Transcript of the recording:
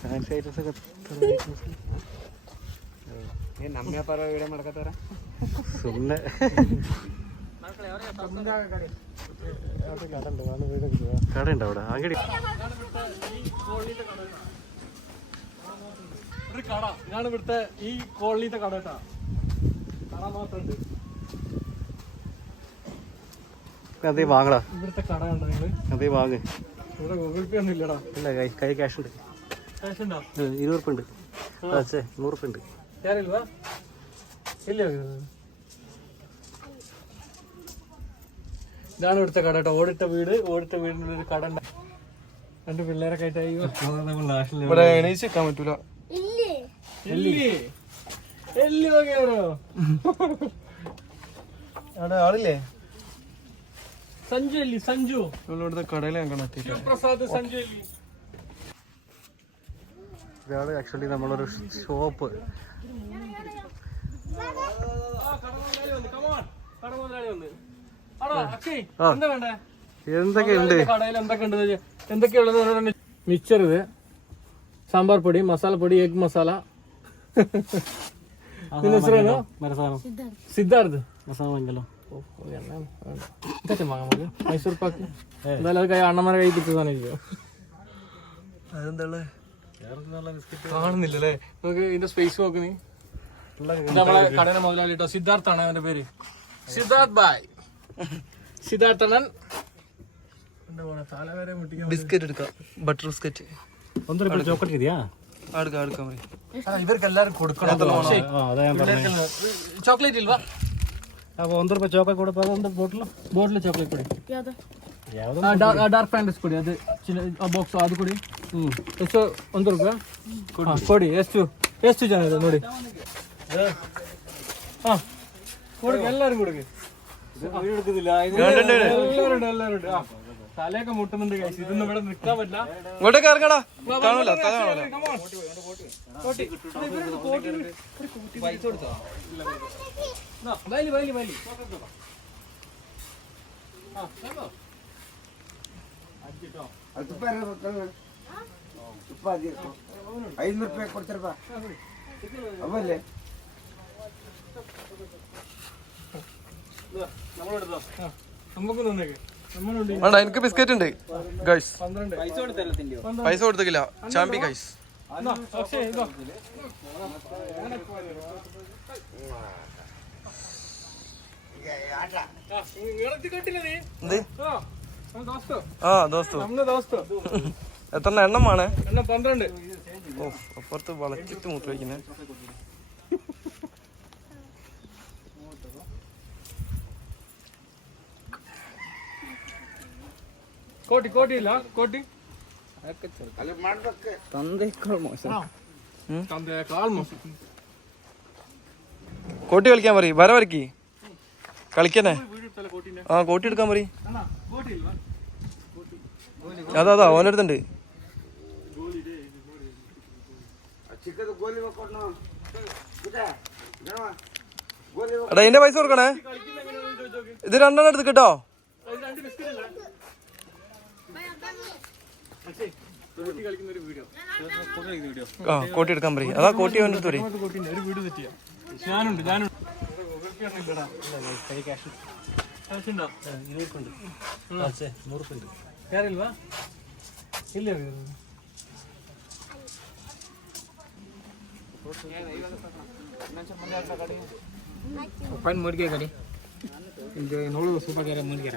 Sanitisers ഒക്കെ ನಮ್ಮ ವ್ಯಾಪಾರ ವಿಡಿಯೋ ಮಾಡ್ಕೋತಾರ ಸುಮ್ಮನೆ കട ഉണ്ടോ അവിടെ അങ്ങടി ഒരു കട ഇതാണ് ഇവിടുത്തെ ഈ കോളനിത്തെ കട കേട്ടാ കട മാത്രമുണ്ട് അതേ വാങ്ങടാ ഇവിടുത്തെ കട കണ്ടോ നിങ്ങള് അതേ വാങ്ങ് ഇവിടെ ഗൂഗിൾ പേ ഒന്നും ഇല്ലടാ. ഇല്ല കൈ ഉണ്ട്. ഉണ്ടോ? അച്ഛേ ഇതാണ് ഇവിടുത്തെ കട കേട്ടോ. ഓടിട്ട വീട് ഓടിട്ട വീടിന്റെ ഒരു കട രണ്ട് പിള്ളേരെ കയറ്റായി ഇവിടെ എണീച്ച് പറ്റൂല. എല്ലി. അവിടെ ആളില്ലേ? സഞ്ജു അല്ലി? സഞ്ജു. നമ്മളിവിടുത്തെ കടയിൽ ഞങ്ങൾ ശിവപ്രസാദ് സഞ്ജു അല്ലി? ഇതാണ് ആക്ച്വലി നമ്മളൊരു ഷോപ്പ്. എന്തൊക്കെയുണ്ട്? കടയിൽ എന്തൊക്കെയുണ്ട് എന്തൊക്കെയുള്ളത്? മിക്സർ ഇത്. സാമ്പാർ പൊടി മസാല പൊടി എഗ് മസാല. സിദ്ധാർത്ഥ്. മസാല മംഗലം മൈസൂർ സ്പേസ് നീ. നമ്മളെ സിദ്ധാർത്ഥാണ് അവന്റെ പേര്. സിദ്ധാർത്ഥ് ബായ്. സിദ്ധാർത്ഥണൻ ബിസ്ക്കറ്റ് എടുക്കാം. Butter biscuit. ചോക്ലേറ്റ് ഇതിയാ ഇവർക്കെല്ലാരും കൊടുക്കണം. ചോക്ലേറ്റ് ഇല്ലവാ ಅವು ಒಂದು ರೂಪಾಯಿ ಚಾಕ್ಲೇಟ್ ಕೊಡಪ್ಪ ಒಂದು ಬಾಟ್ಲ್ ಬಾಟ್ಲ್ ಚಾಕ್ಲೇಟ್ ಕೊಡಿ ಯಾವುದು ಯಾವುದು ಡಾರ್ಕ್ ಫ್ಯಾಂಟಸ್ ಕೊಡಿ ಅದು ಚಿನ್ನ ಬಾಕ್ಸ್ ಅದು ಕೊಡಿ ಹ್ಞೂ ಎಷ್ಟು ಒಂದು ರೂಪಾಯಿ ಕೊಡಿ ಎಷ್ಟು ಎಷ್ಟು ಜನ ಇದೆ ನೋಡಿ ಹಾಂ ಕೊಡಿ ಎಲ್ಲರಿಗೂ ಕೊಡಿ എടുക്കുന്നില്ല തലയൊക്കെ മുട്ടുന്നുണ്ട് കഴിച്ച് ഇതൊന്നും ഇവിടെ നിൽക്കാൻ പറ്റില്ല ഇങ്ങോട്ടേക്ക് ഇറങ്ങടാ കാണൂല തല കാണൂല പൈസ കൊടുത്തോ കോട്ടി. ഇത് ഇവരൊരു കോട്ടി- ഒരു കോട്ടി നാ, വൈലി, വൈലി, വൈലി. ആ, കണ്ടോ? ಐನೂರು ರೂಪಾಯಿ ಕೊಡ್ತಾರಪ್ಪ ಅವಲ್ಲೇ നമ്മളെടുത്തോ ആ, നമുക്ക് തന്നേക്ക് നമ്മളുണ്ട് വേണ്ട എനിക്ക് ബിസ്ക്കറ്റ് ഉണ്ട് ഗൈസ് പന്ത്രണ്ട് പൈസ കൊടുത്തില്ല ചാമ്പി ഗൈസ് എന്നാ, അക്ഷയ്, ഇതോ. ആ, ഇങ്ങളെ എത്തിക്കൊണ്ടില്ല നീ എന്ത് ആ, ನಮ್ಮ ದೋಸ್ತು ആ ദോസ്തു ನಮ್ಮ ದೋಸ್ತು എത്ര എണ്ണമാണ് എണ്ണ പന്ത്രണ്ട് ഓ അപ്പുറത്ത് വളച്ചിട്ട് മൂത്ത് വയ്ക്കുന്നേ ಕೋಟಿ ಕೋಟಿ ಇಲ್ಲ ಕೋಟಿ ತಂದೆ ಕಾಲ್ ಮೋಸ കോട്ടി കളിക്കാൻ പറയും. വര വരക്കി. കളിക്കണേ ആ കോട്ടി എടുക്കാൻ പറയും. അതാ അതാ ഓനടുത്തുണ്ട് എടാ എന്റെ പൈസ കൊടുക്കണേ? ഇത് രണ്ടെണ്ണം എടുത്ത് കിട്ടോ? കോട്ടി എടുക്കാൻ പറയും. അതാ കോട്ടി അവന്റെ അടുത്ത് പറയും. കോട്ടി ഒരു വീഡിയോ സെറ്റ് ചെയ്യാം ഞാനുണ്ട് ഞാനുണ്ട് ക്യാഷ് ഉണ്ടോ ಅಚ್ಚೆ ನೂರು ರೂಪಾಯಿ ഉണ്ട് ಯಾರಿಲ್ವಾ ಇಲ್ಲಿ ಪಾಯಿಂಟ್ ಮೂಡಿಗೆ ಕಡೆ ಇದು ನೋಡು ಸೂಪರ್ ಗೆರೆ ಮೂಡಿಗೆ